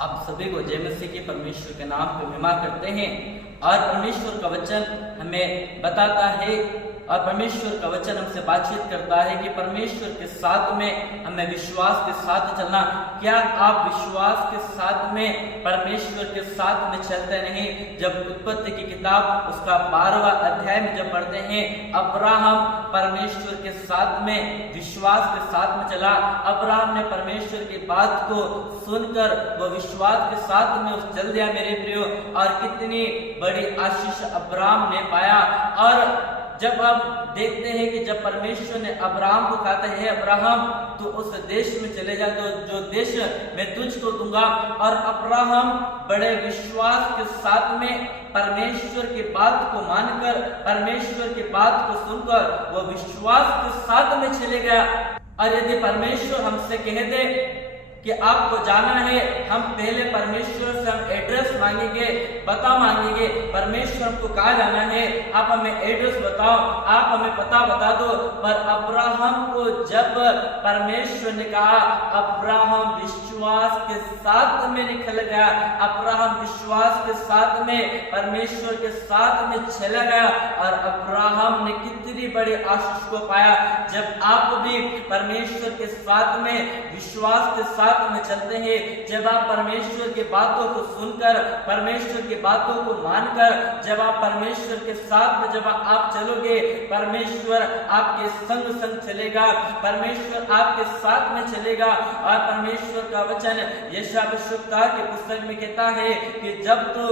आप सभी को जय मसीह के परमेश्वर के नाम पे महिमा करते हैं। और परमेश्वर का वचन हमें बताता है और परमेश्वर का वचन हमसे बातचीत करता है कि परमेश्वर के साथ में हमें विश्वास के साथ चलना। क्या आप विश्वास के साथ में परमेश्वर के साथ में चलते नहीं? जब उत्पत्ति की किताब उसका 12वां अध्याय में जब पढ़ते हैं, अब्राहम परमेश्वर के साथ में विश्वास के साथ में चला। अब्राहम ने परमेश्वर की बात को सुनकर वो विश्वास के साथ में उस चल दिया मेरे प्रियो, और कितनी बड़ी आशीष अब्राहम ने पाया। और जब आप देखते हैं कि जब परमेश्वर ने अब्राहम को कहा था, हे अब्राहम तू उस देश में चले जा तो जो देश मैं तुझको दूंगा। और अब्राहम बड़े विश्वास के साथ में परमेश्वर की बात को मानकर, परमेश्वर की बात को सुनकर वो विश्वास के साथ में चले गया। और यदि परमेश्वर हमसे कह दे कि आपको जाना है, हम पहले परमेश्वर से हम एड्रेस मांगेंगे, पता मांगेंगे। परमेश्वर हमको कहाँ जाना है, आप हमें एड्रेस बताओ, आप हमें पता बता दो। पर अब्राहम को जब परमेश्वर ने कहा, अब्राहम विश्वास के साथ में निकल गया। अब्राहम विश्वास के साथ में परमेश्वर के साथ में चला गया और अब्राहम ने कितनी बड़ी आशीष को पाया। जब आप भी परमेश्वर के साथ में विश्वास के साथ में चलते हैं, जब आप परमेश्वर की बातों को सुनकर, परमेश्वर की बातों को मानकर, जब आप परमेश्वर के साथ में जब आप चलोगे, परमेश्वर आपके संग संग चलेगा, परमेश्वर आपके साथ में चलेगा। और परमेश्वर का वचन यशायाह भविष्यवक्ता की पुस्तक में कहता है कि जब तू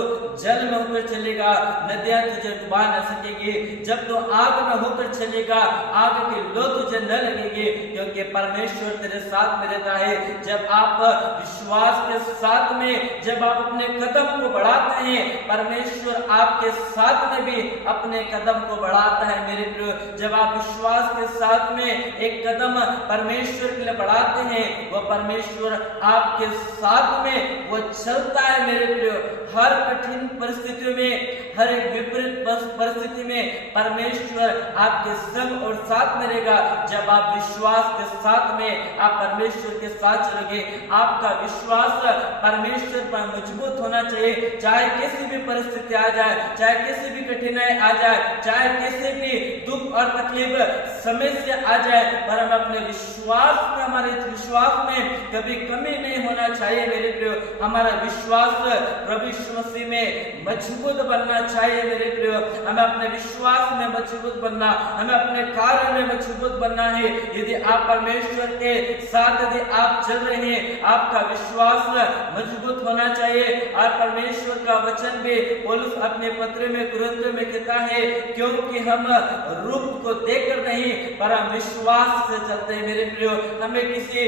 जल में होकर चलेगा, नदियां तुझे डुबा न सकेगी। जब तू आग में होकर चलेगा, आग की लौ तुझे न लगेगी, क्योंकि परमेश्वर तेरे साथ में रहता है। जब आप विश्वास के साथ में जब आप अपने कदम को बढ़ाते हैं, परमेश्वर आपके साथ में भी अपने कदम को बढ़ाता है मेरे प्रियो। जब आप विश्वास के साथ में एक कदम परमेश्वर के लिए बढ़ाते हैं, वो परमेश्वर आपके साथ में वो चलता है मेरे प्रियो। हर कठिन परिस्थितियों में, हर एक विपरीत परिस्थिति में परमेश्वर आपके संग और साथ में रहेगा। जब आप विश्वास के साथ में आप परमेश्वर के साथ चलोगे, आपका विश्वास परमेश्वर पर मजबूत होना चाहिए। चाहे किसी भी परिस्थिति आ जाए, चाहे किसी भी कठिनाई आ जाए, चाहे किसी भी दुख और तकलीफ समस्या आ जाए, पर हम अपने विश्वास में, हमारे विश्वास में कभी कमी नहीं होना चाहिए मेरे प्रियो। हमारा विश्वास प्रभु यीशु मसीह में मजबूत बनना चाहिए मेरे प्रियो। हमें अपने विश्वास में मजबूत बनना, हमें अपने कार्य में मजबूत बनना है। यदि आप परमेश्वर के साथ यदि आप चल रहे हैं, आपका विश्वास मजबूत होना चाहिए। और परमेश्वर का वचन भी पौलुस अपने पत्र में कुरिन्थियों में कहता है, क्योंकि हम रूप को देखकर नहीं पर हम विश्वास से चलते हैं मेरे प्रियो। हमें किसी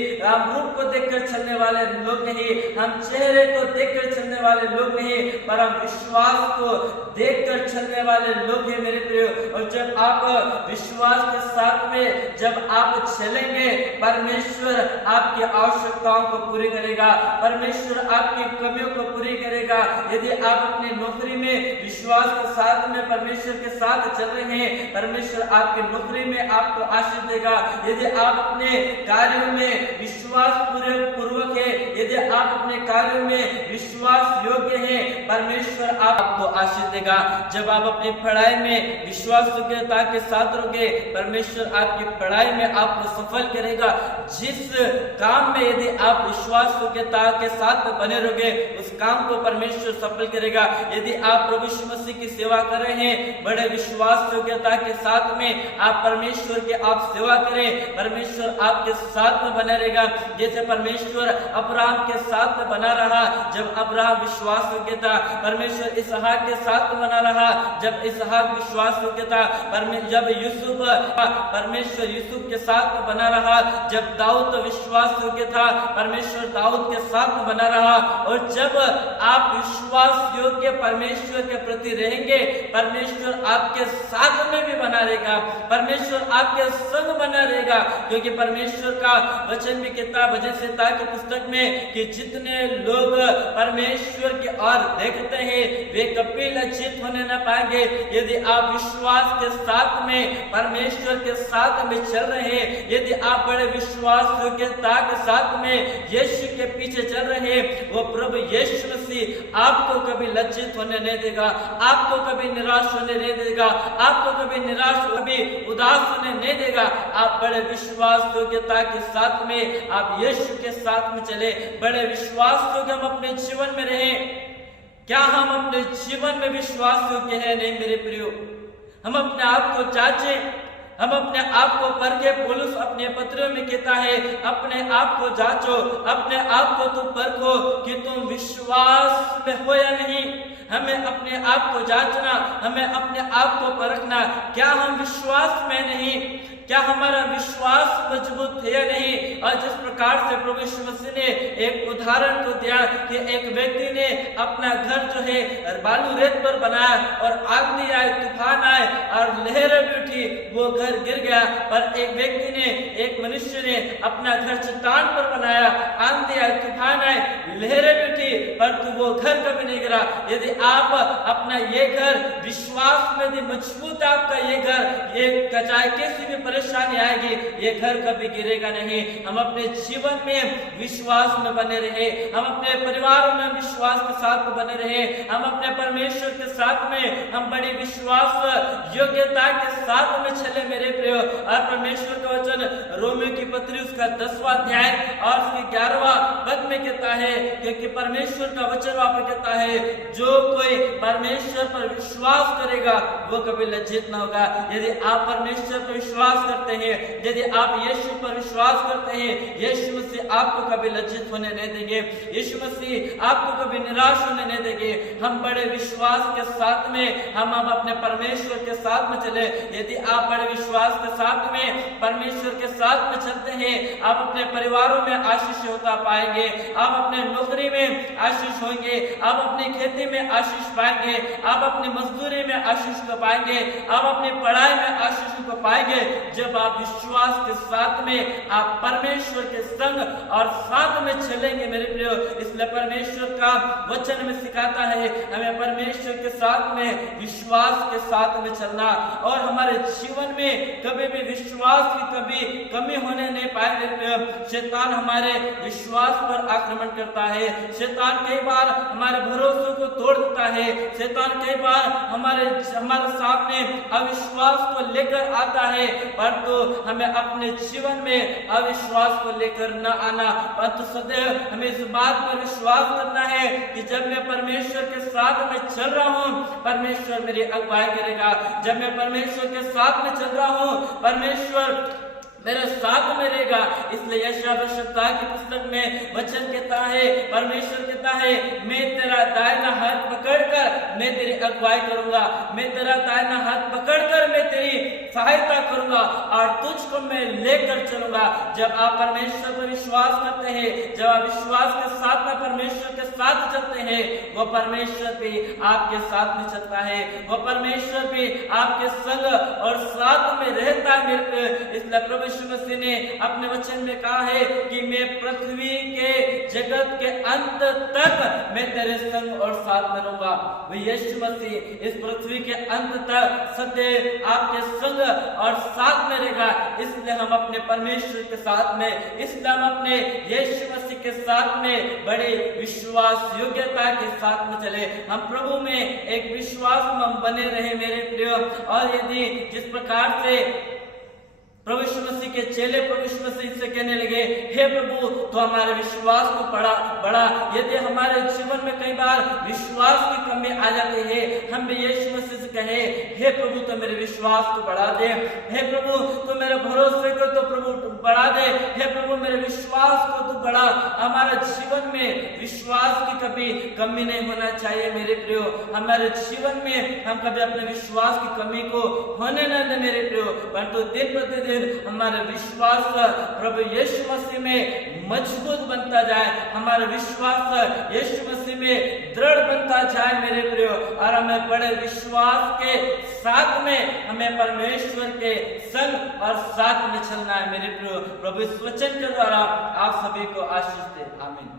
रूप को देखकर चलने वाले लोग नहीं, हम चेहरे को देखकर चलने वाले लोग नहीं, पर हम विश्वास को देखकर चलने वाले लोग हैं मेरे प्रियो। और जब आप विश्वास के साथ में जब आप चलेंगे, परमेश्वर आपकी आवश्यकताओं को पूरी करेगा, परमेश्वर आपकी कमियों को पूरी करेगा। यदि आप अपनी नौकरी में विश्वास के साथ में परमेश्वर के साथ चल रहे हैं, परमेश्वर आपकी नौकरी में आपको आशीष देगा। यदि आप अपने कार्यों में विश्वास पूर्वक है, यदि आप अपने कार्यों में विश्वास योग्य है, परमेश्वर आपको आशीष देगा। जब आप अपनी पढ़ाई में विश्वास योग्यता के साथ रहोगे, परमेश्वर आपकी पढ़ाई में आपको सफल करेगा। जिस काम में यदि आप विश्वास योग्यता के साथ बने रहोगे, उस काम को परमेश्वर सफल करेगा। यदि आप प्रभु यीशु मसीह की सेवा कर रहे हैं, बड़े विश्वास योग्यता के साथ में आप परमेश्वर के आप सेवा करें, परमेश्वर आपके साथ में बना रहेगा। जैसे परमेश्वर अब्राहम के साथ में बना रहा, जब अब्राहम विश्वास योग्य था, परमेश्वर इसहाक के साथ में बना रहा, जब इसहाक विश्वास योग्य था। जब यूसुफ, परमेश्वर यूसुफ के साथ में बना रहा, जब दाऊद विश्वास योग्य था, परमेश्वर दाऊद के साथ में बना रहा। और जब आप विश्वास योग्य परमेश्वर के प्रति रहेंगे, परमेश्वर आपके साथ में भी बना रहेगा, परमेश्वर आपके संग बना रहेगा। क्योंकि परमेश्वर का वचन भी कहता है भजन संहिता की पुस्तक में कि जितने लोग परमेश्वर की ओर देखते हैं, वे कभी लज्जित होने न पाएंगे। यदि आप विश्वास के साथ में परमेश्वर के साथ में चल रहे हैं, यदि आप बड़े विश्वास योग्यता के साथ में यीशु के पीछे चल रहे हैं, वो प्रभु यीशु मसीह आपको कभी लज्जित होने नहीं देगा, आपको कभी निराश होने नहीं देगा, आपको कभी निराश कभी उदास होने नहीं देगा। आप बड़े विश्वास योग्यता के साथ में आप यीशु के साथ में चले, बड़े विश्वास योग्य हम अपने जीवन में रहें। क्या हम अपने जीवन में विश्वास योग्य है? नहीं मेरे प्रियो, हम अपने आप को जांचें, हम अपने आप को परखे। पौलुस अपने पत्रों में कहता है, अपने आप को जांचो, अपने आप को तुम परखो कि तुम विश्वास में हो या नहीं। हमें अपने आप को जांचना, हमें अपने आप को परखना, क्या हम विश्वास में नहीं, क्या हमारा विश्वास मजबूत है या नहीं। और जिस प्रकार से प्रभु यीशु मसीह ने एक उदाहरण को दिया कि एक व्यक्ति ने अपना घर जो है बालू रेत पर बनाया और आंधी आए, तूफान आए और लहरें भी उठी, वो घर गिर गया। पर एक व्यक्ति ने, एक मनुष्य ने अपना घर चट्टान पर बनाया, आंधी आए, तूफान आए, लहरें भी उठी, परंतु वो घर कभी नहीं गिरा। यदि आप अपना ये घर विश्वास में यदि मजबूत, आपका ये घर, ये चाहे कैसी भी परेशानी आएगी, ये घर कभी गिरेगा नहीं। हम अपने जीवन में विश्वास में बने रहे, हम अपने परिवारों में विश्वास के साथ बने रहे, हम अपने परमेश्वर के साथ में हम बड़ी विश्वास योग्यता के साथ में चले मेरे प्रियो। और परमेश्वर का वचन रोमियो की पत्री उसका 10वां अध्याय और उसके 11वां पद में कहता है, क्योंकि परमेश्वर का वचन वहां पर कहता है, जो कोई परमेश्वर पर विश्वास करेगा वो कभी लज्जित न होगा। यदि आप परमेश्वर पर विश्वास करते हैं, यदि आप यीशु पर विश्वास करते हैं, यीशु मसीह आपको कभी लज्जित होने नहीं देंगे, यीशु मसीह आपको कभी निराश होने नहीं देंगे। हम बड़े विश्वास के साथ में हम अपने परमेश्वर के साथ में चले। यदि आप बड़े विश्वास के साथ में परमेश्वर के साथ में चलते हैं, आप अपने परिवारों में आशीष होता पाएंगे, आप अपने नौकरी में आशीष होंगे, आप अपनी खेती में आशीष पाएंगे, आप अपनी मजदूरी में आशीष को पाएंगे, आप अपनी पढ़ाई में आशीष को पाएंगे। जब आप विश्वास के साथ में आप परमेश्वर के संग और साथ में चलेंगे मेरे प्रियो। इसलिए परमेश्वर का वचन में सिखाता है हमें परमेश्वर के साथ में विश्वास के साथ में चलना, और हमारे जीवन में कभी भी विश्वास की कभी कमी होने नहीं पाएंगे। शैतान हमारे विश्वास पर आक्रमण करता है, शैतान कई बार हमारे भरोसे को तोड़ देता है, शैतान कई बार हमारे सामने अविश्वास को लेकर आता है, परंतु हमें अपने जीवन में अविश्वास को लेकर न आना, परंतु सदैव हमें इस बात पर विश्वास करना है कि जब मैं परमेश्वर के साथ में चल रहा हूँ, परमेश्वर मेरी अगुवाई करेगा। जब मैं परमेश्वर के साथ में चल रहा हूँ, परमेश्वर मेरे साथ में रहेगा। इसलिए यशायाह की पुस्तक में वचन कहता है, परमेश्वर कहता है, मैं तेरा दाहिना हाथ पकड़कर मैं तेरी अगुवाई करूंगा, मैं तेरा दाहिना हाथ पकड़कर मैं तेरी सहायता करूंगा और तुझको मैं लेकर चलूंगा। जब आप परमेश्वर पर विश्वास करते हैं, जब आप विश्वास के साथ में परमेश्वर के साथ चलते हैं, वो परमेश्वर भी आपके साथ में चलता है, वो परमेश्वर भी आपके संग और साथ में रहता है मेरे। इसलिए प्रभु यीशु मसीह ने अपने वचन में कहा है कि मैं पृथ्वी के जगत के अंत तक मैं तेरे संग और साथ में रहूंगा। वही यीशु मसीह इस पृथ्वी के अंत तक सदैव आपके संग और साथ में रहेगा। इसलिए हम अपने परमेश्वर के साथ में, इसलिए हम अपने यीशु मसीह के साथ में बड़े विश्वास योग्यता के साथ में चले। हम प्रभु में एक विश्वास में हम बने रहे मेरे प्रिय। और यदि जिस प्रकार से प्रभु यीशु मसीह के चेले प्रभु यीशु मसीह से कहने लगे, हे प्रभु तो हमारे विश्वास को बढ़ा। यदि हमारे जीवन में कई बार विश्वास की कमी आ जाती है, हम भी यीशु मसीह से कहे, हे प्रभु तो मेरे विश्वास को बढ़ा दे, हे प्रभु तो मेरे भरोसे को तो प्रभु बढ़ा दे, हे प्रभु मेरे विश्वास को तो बढ़ा। हमारे जीवन में विश्वास की कभी कमी नहीं होना चाहिए मेरे प्रियो। हमारे जीवन में हम कभी अपने विश्वास की कमी को होने न दें मेरे प्रियो, परंतु दिन प्रतिदिन हमारा विश्वास प्रभु यीशु मसीह में मजबूत बनता जाए, हमारा विश्वास यीशु मसीह में दृढ़ बनता जाए मेरे प्रियो। और हमें बड़े विश्वास के साथ में हमें परमेश्वर के संग और साथ में चलना है मेरे प्रियो। प्रभु इस वचन के द्वारा आप सभी को आशीष दे, आमीन।